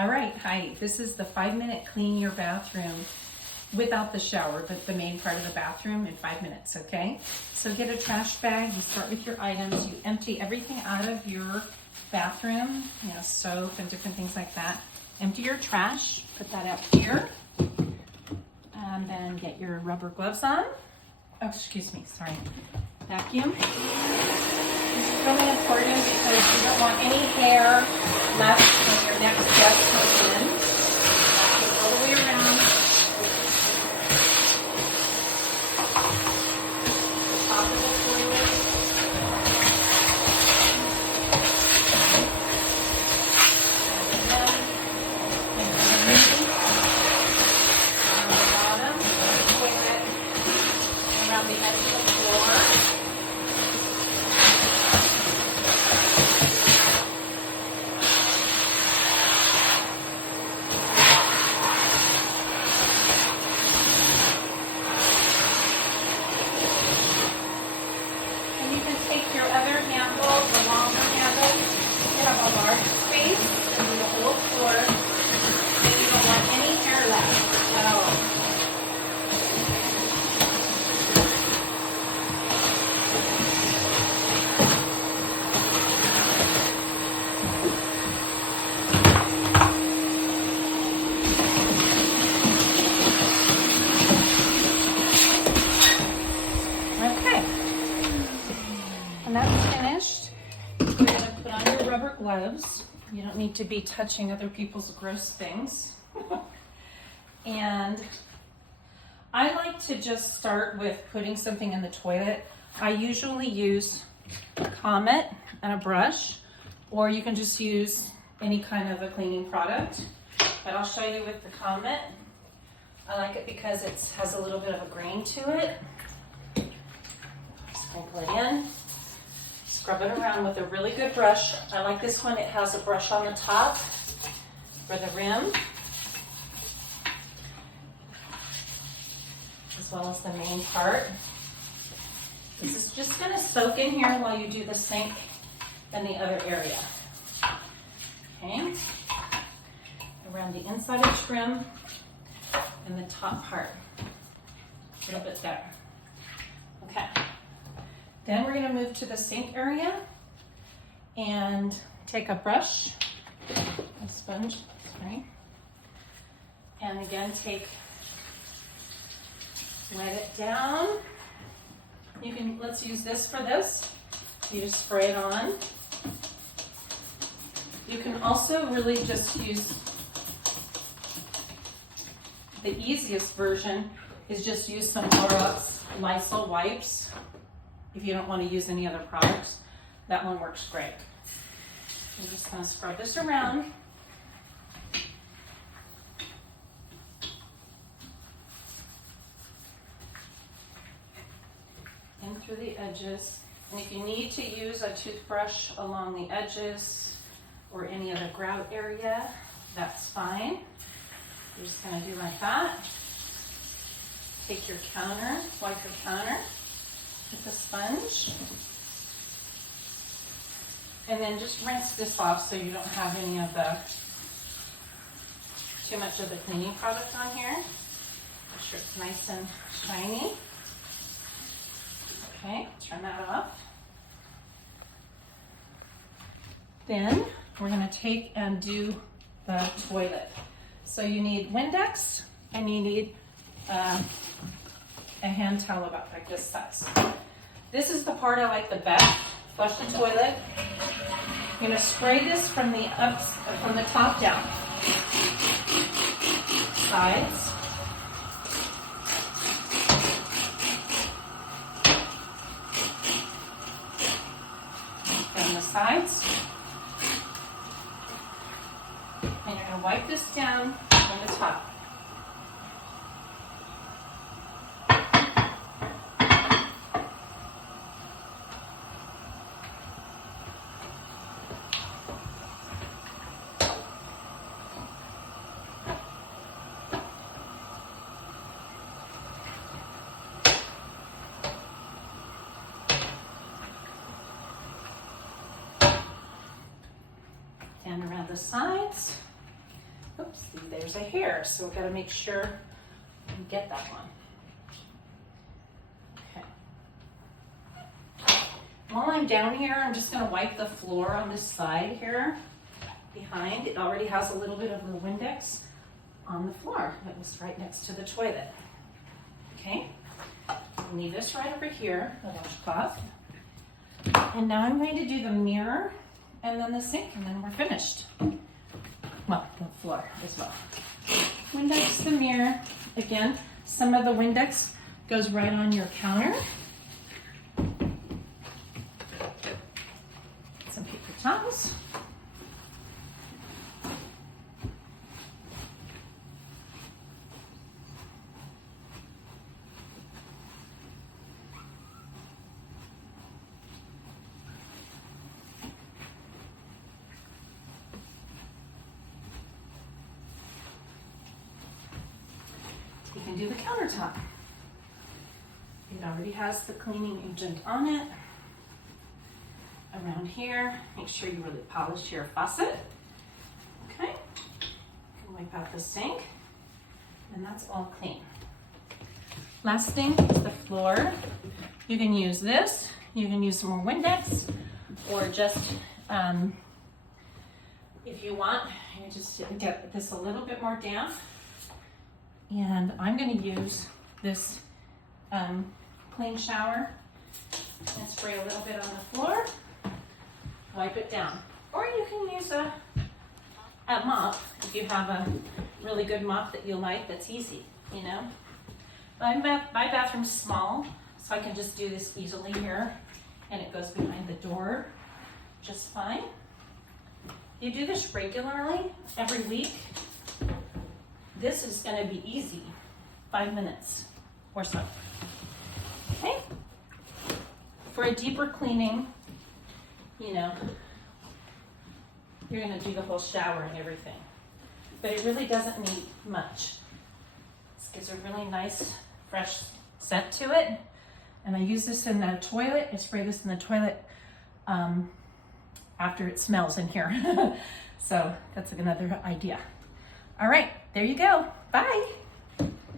All right, hi, this is the 5-minute clean your bathroom without the shower, but the main part of the bathroom in 5 minutes, okay? So get a trash bag, you start with your items, you empty everything out of your bathroom, soap and different things like that. Empty your trash, put that out here, and then get your rubber gloves on. Oh, excuse me, sorry. Vacuum. This is really important because you don't want any hair left when your next guest comes in. Vacuum all the way around. Top of the toilet. On the bottom of the toilet. Around the edge of the floor. Take your other handle, the longer handle, you have a large space and do the whole floor, and you don't want any hair left at all. And that's finished. You're going to put on your rubber gloves. You don't need to be touching other people's gross things. And I like to just start with putting something in the toilet. I usually use a Comet and a brush, or you can just use any kind of a cleaning product. But I'll show you with the Comet. I like it because it has a little bit of a grain to it. Sprinkle it in. Scrub it around with a really good brush. I like this one. It has a brush on the top for the rim, as well as the main part. This is just going to soak in here while you do the sink and the other area. Okay, around the inside of the trim and the top part, a little bit there. Okay. Then we're going to move to the sink area and take a brush, a sponge, sorry, and again wet it down. You can, let's use this for this. You just spray it on. You can also really just use, the easiest version is just use some Clorox Lysol wipes. If you don't want to use any other products, that one works great. I'm just going to scrub this around. In through the edges. And if you need to use a toothbrush along the edges or any other grout area, that's fine. You're just going to do like that. Take your counter, wipe your counter with a sponge, and then just rinse this off so you don't have any of too much of the cleaning product on here. Make sure it's nice and shiny. Okay, turn that off. Then we're going to take and do the toilet. So you need Windex and you need a hand towel about like this size. This is the part I like the best. Flush the toilet. I'm going to spray this from the top down. Sides. And the sides. And you're going to wipe this down from the top. And around the sides. Oops, there's a hair, so we've got to make sure we get that one. Okay. While I'm down here, I'm just going to wipe the floor on this side here behind. It already has a little bit of the Windex on the floor that was right next to the toilet. Okay, leave this right over here, the washcloth. And now I'm going to do the mirror and then the sink, and then we're finished. Well, the floor as well. Windex, the mirror. Again, some of the Windex goes right on your counter. Some paper towels. You can do the countertop. It already has the cleaning agent on it. Around here, make sure you really polish your faucet. Okay, you can wipe out the sink, and that's all clean. Last thing is the floor. You can use this, you can use some more Windex, or just, if you want, you just get this a little bit more damp. And I'm going to use this clean shower and spray a little bit on the floor, wipe it down. Or you can use a mop if you have a really good mop that you like that's easy, you know. My bathroom's small, so I can just do this easily here, and it goes behind the door just fine. You do this regularly, every week. This is going to be easy, 5 minutes or so. Okay? For a deeper cleaning, you know, you're going to do the whole shower and everything. But it really doesn't need much. This gives a really nice, fresh scent to it. And I use this in the toilet. I spray this in the toilet after it smells in here. So that's another idea. All right, there you go. Bye.